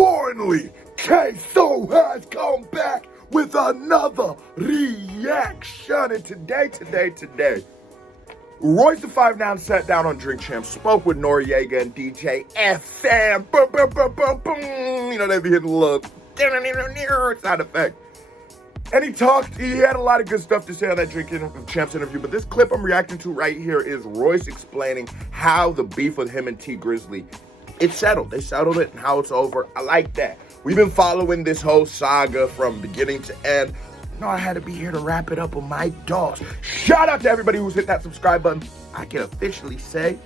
Finally, KSO has come back with another reaction. And today, Royce the 5'9" sat down on Drink Champs, spoke with Noriega and DJ FM. Boom, boom, boom, boom, boom. You know, they be hitting a little sound effect. And he had a lot of good stuff to say on that Drink Champs interview, but this clip I'm reacting to right here is Royce explaining how the beef with him and T Grizzley, it's settled. They settled it and how it's over. I like that. We've been following this whole saga from beginning to end. No, I had to be here to wrap it up with my dogs. Shout out to everybody who's hit that subscribe button. I can officially say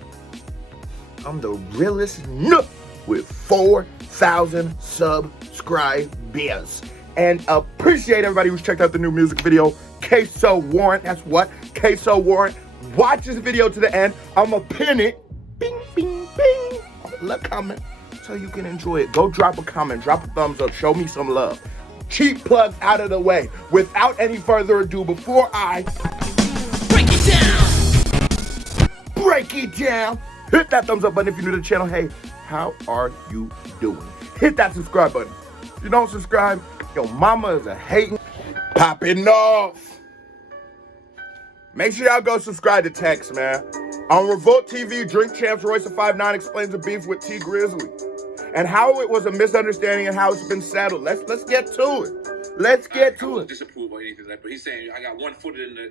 I'm the realest nook with 4,000 subscribers. And appreciate everybody who's checked out the new music video, KSO Warrant. That's what? KSO Warrant. Watch this video to the end. I'm going to pin it. Bing, bing, bing. Let comment so you can enjoy it. Go drop a comment. Drop a thumbs up. Show me some love. Cheap plugs out of the way. Without any further ado, before I break it down, hit that thumbs up button if you're new to the channel. Hey, how are you doing? Hit that subscribe button. If you don't subscribe, your mama is a hating. Popping off. Make sure y'all go subscribe to Text, man. On Revolt TV, Drink Champs Royce the 5'9" explains the beef with T Grizzley and how it was a misunderstanding and how it's been settled. Let's get to it. Let's get to it. Disapprove or anything like that, but he's saying I got one foot in the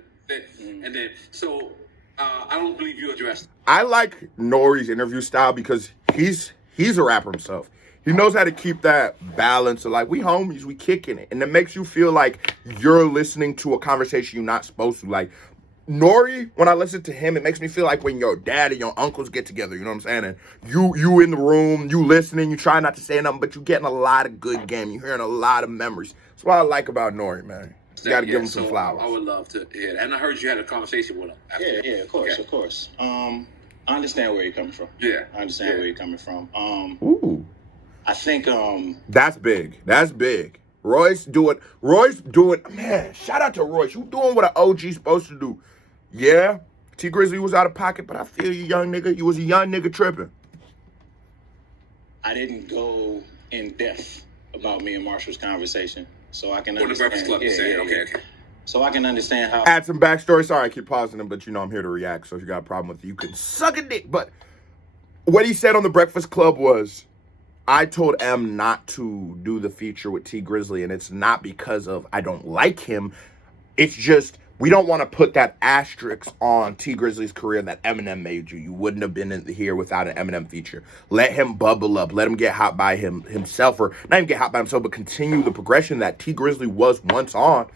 and then so I don't believe you addressed. I like Nori's interview style because he's a rapper himself. He knows how to keep that balance of like, we homies, we kicking it. And it makes you feel like you're listening to a conversation you're not supposed to. Like, Nori, when I listen to him, it makes me feel like when your dad and your uncles get together, you know what I'm saying? And you in the room, you listening, you try not to say nothing, but you getting a lot of good game. You hearing a lot of memories. That's what I like about Nori, man. You got to give him some flowers. I would love to hear that. And I heard you had a conversation with him. Yeah, of course, of course. I understand where you're coming from. Yeah. I understand where you're coming from. Ooh. I think that's big. That's big. Royce do it. Man, shout out to Royce. You doing what an OG's supposed to do. Yeah, T Grizzley was out of pocket, but I feel you, young nigga. You was a young nigga tripping. I didn't go in depth about me and Marshall's conversation, so I can understand. The Breakfast Club is saying, okay. So I can understand how. Add some backstory. Sorry, I keep pausing him, but you know I'm here to react. So if you got a problem with it, you can suck a dick. But what he said on the Breakfast Club was, I told M not to do the feature with T Grizzley, and it's not because of I don't like him. It's just we don't want to put that asterisk on T Grizzley's career that Eminem made you. You wouldn't have been here without an Eminem feature. Let him bubble up. Let him get hot by himself, or not even get hot by himself, but continue the progression that T Grizzley was once on.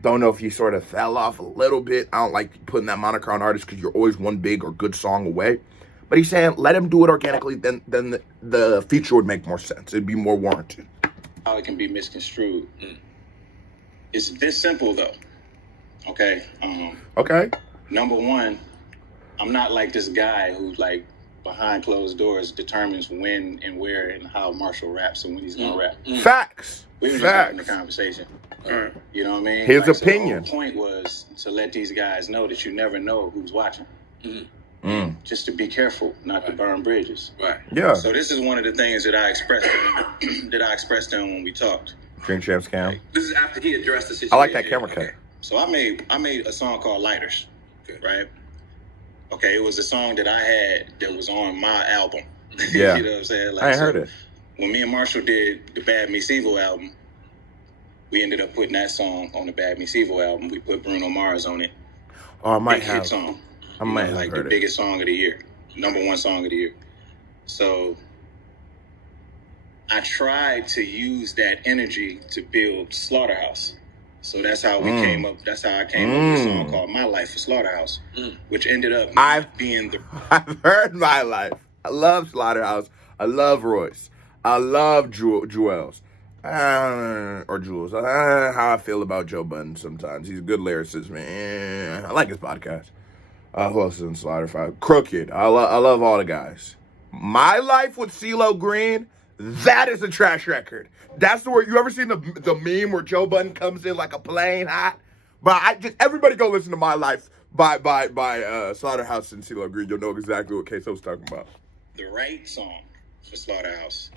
Don't know if he sort of fell off a little bit. I don't like putting that moniker on artists because you're always one big or good song away. But he's saying, let him do it organically, then the feature would make more sense. It'd be more warranted. How it can be misconstrued. It's this simple, though. Okay? Okay. Number one, I'm not like this guy who, like, behind closed doors determines when and where and how Marshall raps and when he's going to rap. Facts. We were just having a conversation. You know what I mean? His opinion. So the whole point was to let these guys know that you never know who's watching. Just to be careful, not to burn bridges. Right. Yeah. So this is one of the things that I expressed to him when we talked. Drink Champs Cam. This is after he addressed the situation. I like that camera cut. So I made a song called Lighters. Right? Okay, it was a song that I had that was on my album. Yeah. You know what I'm saying? Like, I heard it. When me and Marshall did the Bad Meets Evil album, we ended up putting that song on the Bad Meets Evil album. We put Bruno Mars on it. Oh, I might Big have. hit song. I might have like heard the biggest song of the year, #1 song of the year. So I tried to use that energy to build Slaughterhouse. So that's how we came up. That's how I came up with a song called My Life for Slaughterhouse, which ended up being the. I've heard My Life. I love Slaughterhouse. I love Royce. I love Juelz. Or Jules. How I feel about Joe Budden sometimes. He's a good lyricist, man. I like his podcast. Who else is in Slaughterhouse? Crooked. I love all the guys. My Life with CeeLo Green, that is a trash record. That's the word. You ever seen the meme where Joe Budden comes in like a plane hot? But everybody go listen to My Life by Slaughterhouse and CeeLo Green. You'll know exactly what KSO's talking about. The right song for Slaughterhouse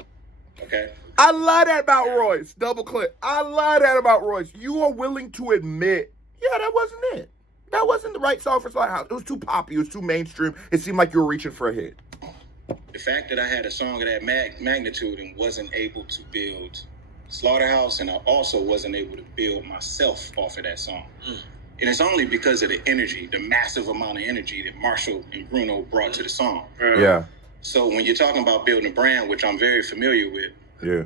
Okay. I love that about Royce. Double click. I love that about Royce. You are willing to admit, yeah, that wasn't it. That wasn't the right song for Slaughterhouse. It was too poppy. It was too mainstream. It seemed like you were reaching for a hit. The fact that I had a song of that magnitude and wasn't able to build Slaughterhouse, and I also wasn't able to build myself off of that song. And it's only because of the energy, the massive amount of energy that Marshall and Bruno brought to the song. Yeah. So when you're talking about building a brand, which I'm very familiar with, Yeah.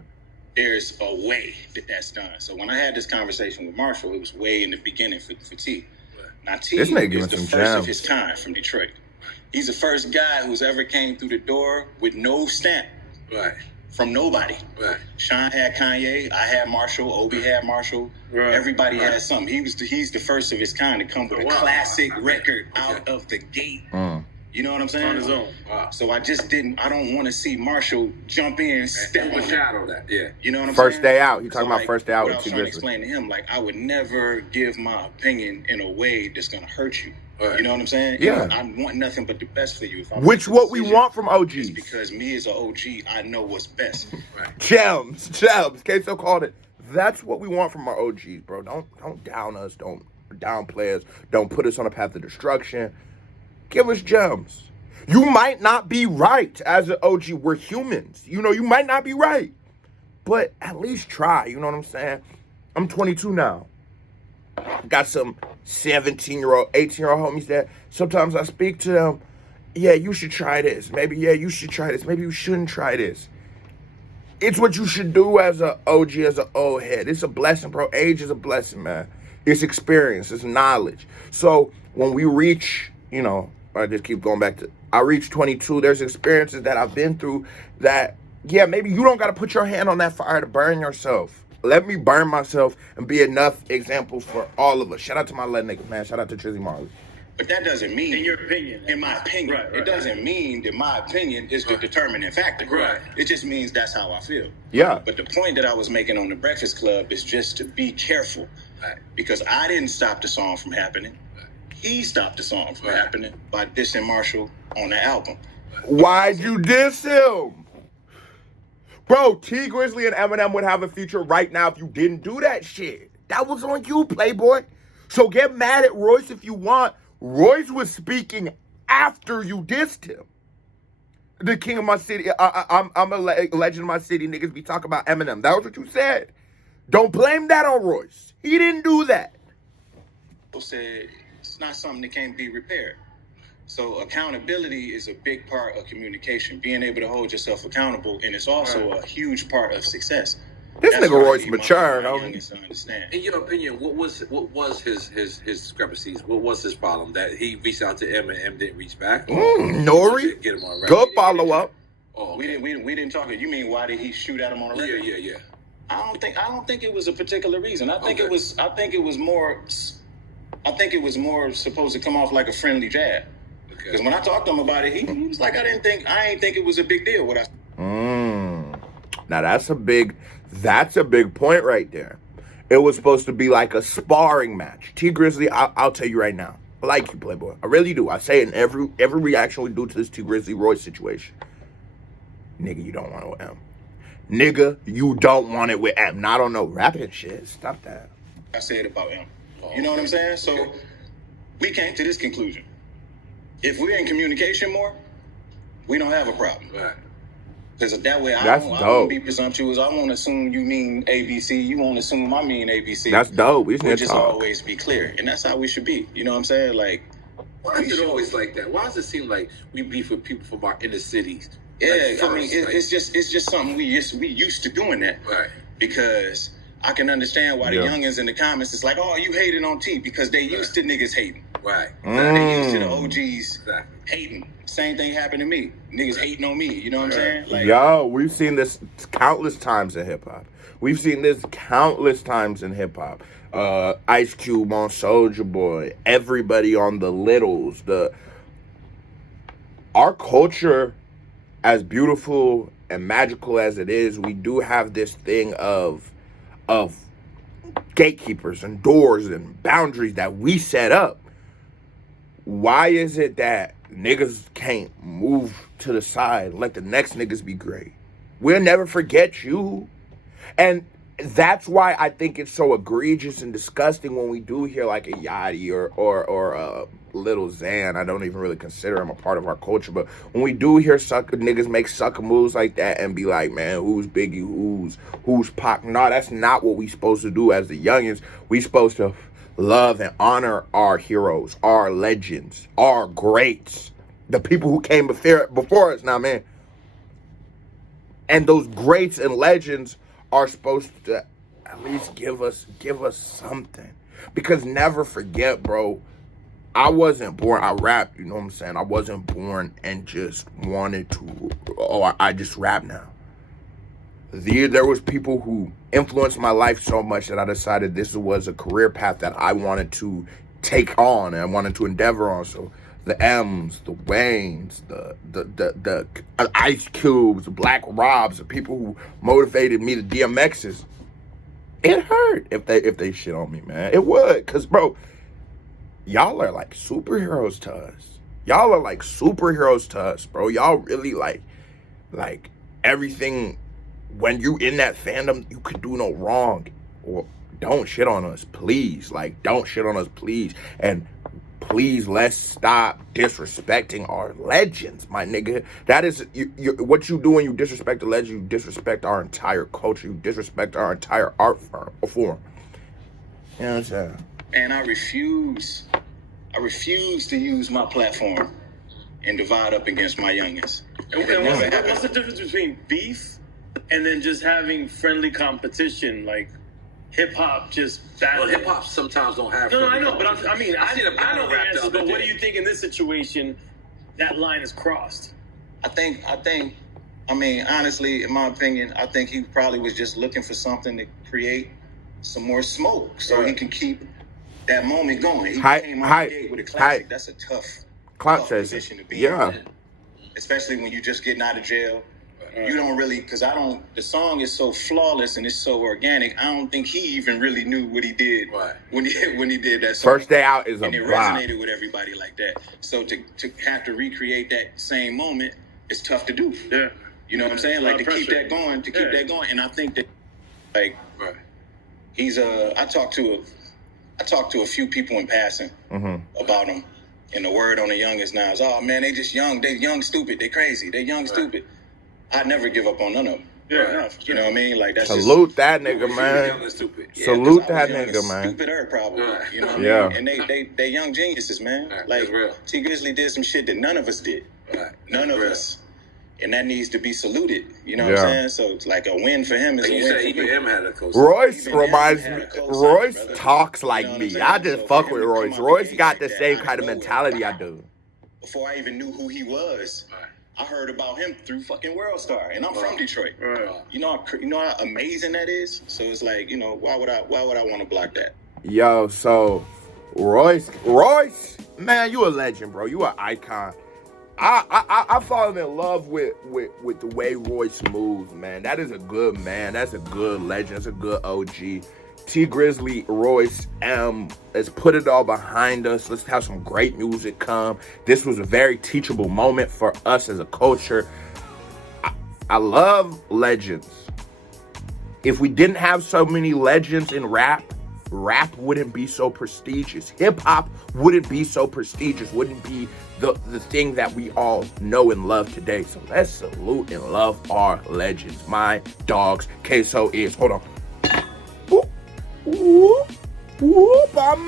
there's a way that that's done. So when I had this conversation with Marshall, it was way in the beginning for T. Now T This nigga is giving the some first gems. of his kind from Detroit. He's the first guy who's ever came through the door with no stamp Right. from nobody. Right. Sean had Kanye, I had Marshall, Obi had Marshall. Right. Everybody had something. He's the first of his kind to come with a classic record out of the gate. You know what I'm saying? On his own. Wow. So I don't want to see Marshall jump in, step on shadow that. Yeah. You know what I'm First saying? day out. You talking about like, first day out what I with was T trying to Grizzley. explain to him, like, I would never give my opinion in a way that's going to hurt you. Right. You know what I'm saying? Yeah. I want nothing but the best for you. If I Which make a what we decision, want from it's OGs. because me as an OG, I know what's best. Right. Gems. Queso called it. That's what we want from our OGs, bro. Don't down us. Don't downplay us. Don't put us on a path of destruction. Give us gems. You might not be right as an OG. We're humans. You know, you might not be right. But at least try. You know what I'm saying? I'm 22 now. Got some 17-year-old, 18-year-old homies that sometimes I speak to them. Yeah, you should try this. Maybe, yeah, you should try this. Maybe you shouldn't try this. It's what you should do as an OG, as an old head. It's a blessing, bro. Age is a blessing, man. It's experience. It's knowledge. So when we reach, you know, I just keep going back to, I reach 22, there's experiences that I've been through that, yeah, maybe you don't got to put your hand on that fire to burn yourself. Let me burn myself and be enough example for all of us. Shout out to my little niggas, man. Shout out to Trizzy Marley. But that doesn't mean, In your opinion. in my opinion, Right. it doesn't mean that my opinion is the determining factor. Right. It just means that's how I feel. Yeah. But the point that I was making on the Breakfast Club is just to be careful. Right. Because I didn't stop the song from happening. He stopped the song from happening by dissing Marshall on the album. Why'd you diss him? Bro, T Grizzly and Eminem would have a future right now if you didn't do that shit. That was on you, Playboy. So get mad at Royce if you want. Royce was speaking after you dissed him. The king of my city. I'm a legend of my city. Niggas be talking about Eminem. That was what you said. Don't blame that on Royce. He didn't do that. People said it's not something that can't be repaired. So accountability is a big part of communication, being able to hold yourself accountable, and it's also a huge part of success. This That's nigga what I Royce need my mature, homie. youngest to understand. In your opinion, what was his discrepancies? What was his problem? That he reached out to M and M didn't reach back? Nori, Get him on record? good follow up. Oh, We didn't talk. You mean why did he shoot at him on the record? Yeah. I don't think it was a particular reason. I think it was more supposed to come off like a friendly jab. Because when I talked to him about it, he was like, I ain't think it was a big deal. What I Now that's a big point right there. It was supposed to be like a sparring match. T Grizzly, I'll tell you right now, I like you, Playboy. I really do. I say it in every reaction we do to this T Grizzly Royce situation. Nigga, you don't want it with M. Nigga, you don't want it with M. Not on no rapping shit. Stop that. said about him. You know what I'm saying? So we came to this conclusion. If we're in communication more, we don't have a problem. Right. Because that way I That's don't dope. be presumptuous. I won't assume you mean ABC. You won't assume I mean ABC. That's dope. We We'll should just talk. always be clear. And that's how we should be. You know what I'm saying? Like, Why is it always like that? Why does it seem like we beef with people from our inner cities? yeah, Like I mean, it's just something we used to doing that. Right. Because I can understand why the Yeah. youngins in the comments is like, oh, you hating on T because they used to niggas hating. Right. They used to the OGs Exactly. hating. Same thing happened to me. Niggas hating on me. You know what I'm saying? Like, Yo, we've seen this countless times in hip hop. We've seen this countless times in hip hop. Ice Cube on Soulja Boy, everybody on the Littles. Our culture, as beautiful and magical as it is, we do have this thing of gatekeepers and doors and boundaries that we set up. Why is it that niggas can't move to the side, let the next niggas be great? We'll never forget you. And that's why I think it's so egregious and disgusting when we do hear like a Yachty or a Little Xan. I don't even really consider him a part of our culture, but when we do hear niggas make sucker moves like that and be like, man, who's Biggie, who's Pac? No, that's not what we supposed to do as the youngins. We supposed to love and honor our heroes, our legends, our greats, the people who came before us. Now, man, and those greats and legends are supposed to at least give us something. Because never forget, bro, I wasn't born, I rap, you know what I'm saying? I wasn't born and just wanted to, I just rap now. There was people who influenced my life so much that I decided this was a career path that I wanted to take on and I wanted to endeavor on. So the M's, the Waynes, the Ice Cubes, the Black Robs, the people who motivated me, the DMXs. It hurt if they shit on me, man. It would, cause bro, y'all are like superheroes to us. Y'all are like superheroes to us, bro. Y'all really like everything. When you in that fandom, you could do no wrong. Or don't shit on us, please. Like, don't shit on us, please. And please, let's stop disrespecting our legends, my nigga. That is what you do when you disrespect the legend. You disrespect our entire culture. You disrespect our entire art form. You know what I'm saying? And I refuse to use my platform and divide up against my youngins. And what's the difference between beef and then just having friendly competition, like hip hop just Well, hip hop sometimes don't have. No, I know, but I know the answer. But what day. do you think in this situation that line is crossed? I mean, honestly, in my opinion, I think he probably was just looking for something to create some more smoke so he can keep that moment going. He came out the gate with a classic. That's a tough position to be in. Especially when you're just getting out of jail. You don't really, because the song is so flawless and it's so organic, I don't think he even really knew what he did when he did that song. First Day Out is and a it vibe. resonated with everybody like that. So to have to recreate that same moment, it's tough to do. Yeah. You know what I'm saying? Like to keep that going, and I think that like he's I talked to a few people in passing about him. And the word on the youngest now is, oh man, they just young, they young stupid, they crazy, they young stupid. I'd never give up on none of them. Yeah, you know what I mean? Like that's salute that nigga, man. Salute that nigga, man. Stupider, probably. You know what I mean? And they young geniuses, man. Like T Grizzley did some shit that none of us did. None of us. And that needs to be saluted. You know what I'm saying? So it's like a win for him is a win for even me. him had a cosign. Royce reminds me. Royce talks like me. I just fuck with Royce. Royce got the same kind of mentality I do. Before I even knew who he was, I heard about him through fucking World Star, and I'm from Detroit. You know how amazing that is. So it's like, you know, why would I want to block that? Yo, so Royce, man, you a legend, bro. You an icon. I fallen in love with the way Royce moves, man. That is a good man. That's a good legend. That's a good OG. T Grizzley, Royce, let's put it all behind us. Let's have some great music come. This was a very teachable moment for us as a culture. I love legends. If we didn't have so many legends in rap wouldn't be so prestigious. Hip-hop wouldn't be so prestigious, wouldn't be the thing that we all know and love today. So let's salute and love our legends. My dogs, Queso is, hold on. Whoop, whoop, I'm